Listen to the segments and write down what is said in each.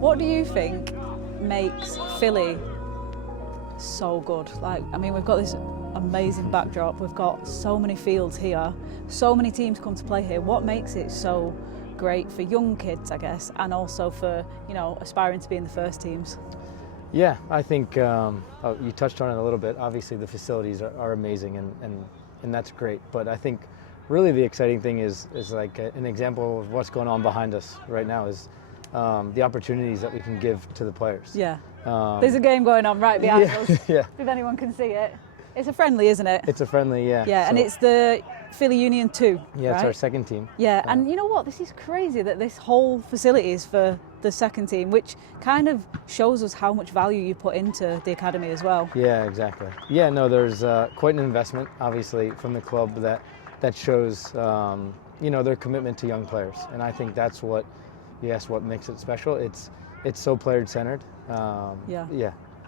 What do you think makes Philly so good? Like, I mean, we've got this amazing backdrop. We've got so many fields here. So many teams come to play here. What makes it so great for young kids, I guess, and also for, you know, aspiring to be in the first teams? Yeah, I think you touched on it a little bit. Obviously, the facilities are amazing, and that's great. But I think really the exciting thing is like an example of what's going on behind us right now is the opportunities that we can give to the players. Yeah. There's a game going on right behind us. Yeah. If anyone can see it. It's a friendly, isn't it? It's a friendly, yeah. Yeah, so, and it's the Philly Union 2. Yeah, it's right? our second team. Yeah, and you know what? This is crazy that this whole facility is for the second team, which kind of shows us how much value you put into the academy as well. Yeah, exactly. Yeah, no, there's quite an investment, obviously, from the club that shows, you know, their commitment to young players. And I think that's what makes it special. It's so player-centered.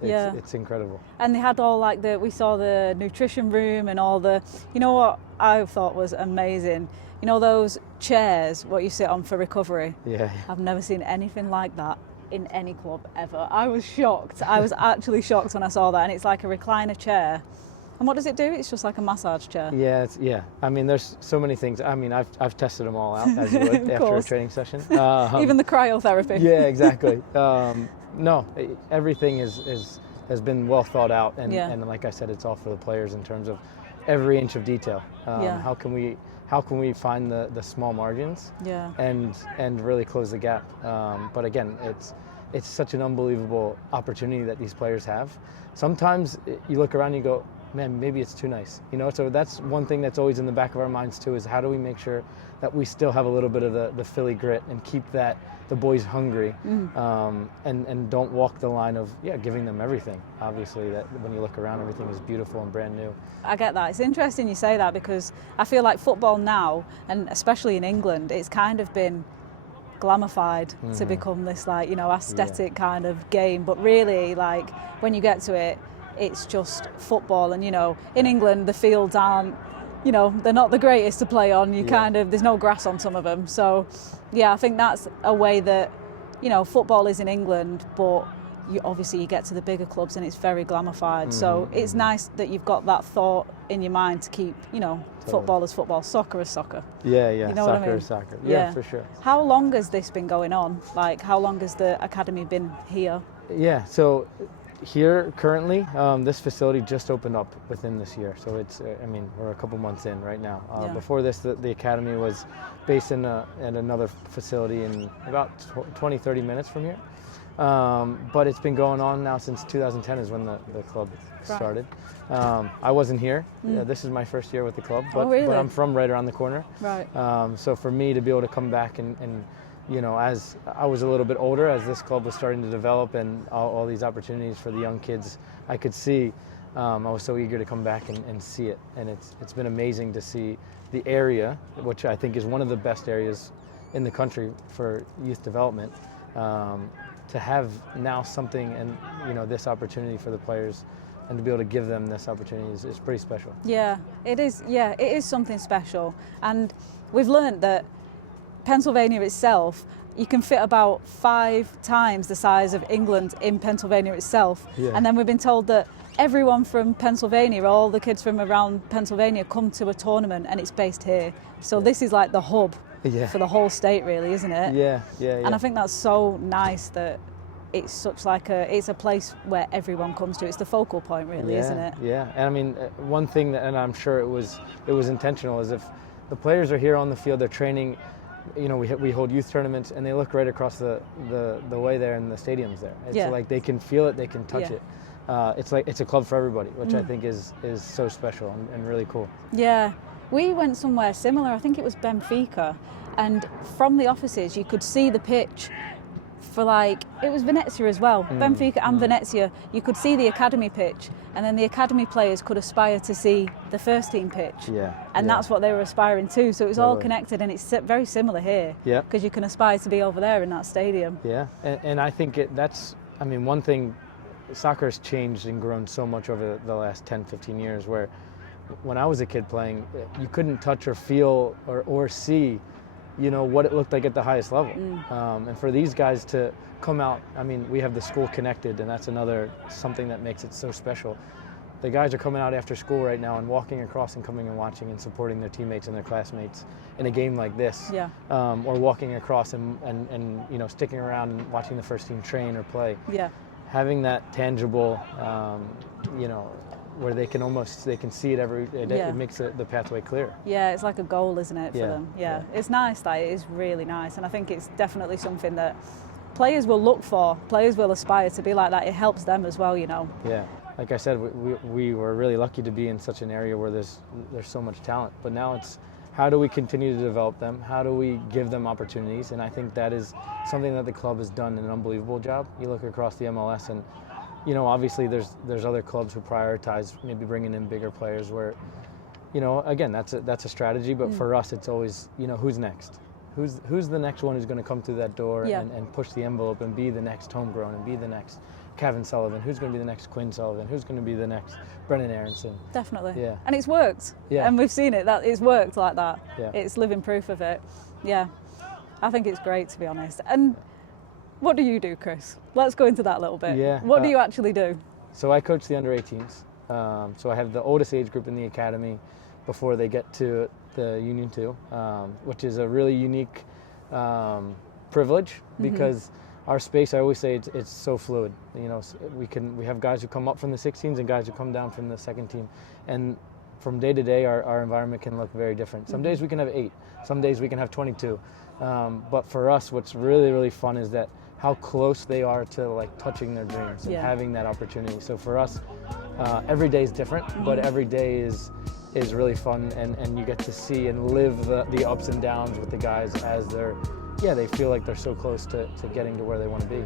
It's incredible. And they had all like we saw the nutrition room and all you know what I thought was amazing? You know those chairs, what you sit on for recovery? Yeah. I've never seen anything like that in any club ever. I was shocked. I was actually shocked when I saw that. And it's like a recliner chair. And what does it do? It's just like a massage chair. Yeah, I mean, there's so many things. I mean, I've tested them all out, as you would, after a training session. Even the cryotherapy. Yeah, exactly. No, everything has been well thought out, and like I said, it's all for the players in terms of every inch of detail. How can we find the small margins? Yeah. And really close the gap. But again, it's such an unbelievable opportunity that these players have. Sometimes you look around and you go, man, maybe it's too nice, you know. So that's one thing that's always in the back of our minds too, is how do we make sure that we still have a little bit of the Philly grit and keep the boys hungry, and don't walk the line of giving them everything. Obviously, that when you look around, everything is beautiful and brand new. I get that. It's interesting you say that, because I feel like football now, and especially in England, it's kind of been glamified to become this like, you know, aesthetic kind of game, but really like when you get to it, it's just football. And you know, in England the fields aren't, you know, they're not the greatest to play on. There's no grass on some of them. So I think that's a way that, you know, football is in England, but you get to the bigger clubs and it's very glamified. So it's nice that you've got that thought in your mind to keep, you know, football as football, soccer as soccer. Yeah, you know soccer what I mean? is soccer. Yeah, for sure. How long has this been going on? Like, how long has the academy been here? Yeah, so here currently, this facility just opened up within this year. So it's, I mean, we're a couple months in right now. Before this, the academy was based in another facility in about 20-30 minutes from here. But it's been going on now since 2010 is when the club started. I wasn't here. This is my first year with the club, but I'm from right around the corner. Right. So for me to be able to come back and you know, as I was a little bit older, as this club was starting to develop and all these opportunities for the young kids, I could see, I was so eager to come back and see it. And it's been amazing to see the area, which I think is one of the best areas in the country for youth development, to have now something and, you know, this opportunity for the players, and to be able to give them this opportunity is pretty special. Yeah, it is. Yeah, it is something special. And we've learned that Pennsylvania itself, you can fit about 5 times the size of England in Pennsylvania itself. And then we've been told that everyone from Pennsylvania, all the kids from around Pennsylvania, come to a tournament and it's based here. So this is like the hub for the whole state, really, isn't it? Yeah. And I think that's so nice that it's such like it's a place where everyone comes to. It's the focal point, really, isn't it? Yeah, and I mean, one thing that, and I'm sure it was intentional, is if the players are here on the field, they're training. You know, we hold youth tournaments, and they look right across the way there, and the stadium's there. It's like they can feel it, they can touch it. It's like it's a club for everybody, which I think is so special and really cool. Yeah, we went somewhere similar. I think it was Benfica, and from the offices you could see the pitch. For it was Venezia as well, Benfica and Venezia, you could see the academy pitch, and then the academy players could aspire to see the first team pitch. And that's what they were aspiring to, so it was all connected, and it's very similar here, because you can aspire to be over there in that stadium. Yeah, and I think that's, I mean, one thing, soccer has changed and grown so much over the last 10-15 years, where when I was a kid playing, you couldn't touch or feel or see you know, what it looked like at the highest level. And for these guys to come out, I mean, we have the school connected, and that's another something that makes it so special. The guys are coming out after school right now and walking across and coming and watching and supporting their teammates and their classmates in a game like this. Yeah. Or walking across and you know, sticking around and watching the first team train or play. Yeah. Having that tangible, you know, where they can see it it makes the pathway clear. Yeah, it's like a goal, isn't it, for Yeah, them? Yeah. yeah. It's nice, that it is really nice, and I think it's definitely something that players will look for, players will aspire to be like that. It helps them as well, you know. Yeah, like I said, we were really lucky to be in such an area where there's so much talent, but now it's how do we continue to develop them? How do we give them opportunities? And I think that is something that the club has done an unbelievable job. You look across the MLS and, you know, obviously there's other clubs who prioritize maybe bringing in bigger players where, you know, again, that's a strategy, but for us it's always, you know, who's next? Who's the next one who's going to come through that door and push the envelope and be the next homegrown and be the next Kevin Sullivan? Who's going to be the next Quinn Sullivan? Who's going to be the next Brennan Aronson? Definitely. Yeah. And it's worked. Yeah. And we've seen it, that it's worked like that. Yeah. It's living proof of it. Yeah. I think it's great, to be honest. And what do you do, Chris? Let's go into that a little bit. Yeah. What do you actually do? So I coach the under-18s. So I have the oldest age group in the academy before they get to the Union 2, which is a really unique privilege because our space, I always say, it's so fluid. You know, we have guys who come up from the 16s and guys who come down from the second team, and from day to day, our environment can look very different. Some days we can have 8, some days we can have 22. But for us, what's really fun is that how close they are to like touching their dreams and having that opportunity. So for us, every day is different, but every day is really fun, and you get to see and live the ups and downs with the guys as they feel like they're so close to getting to where they want to be.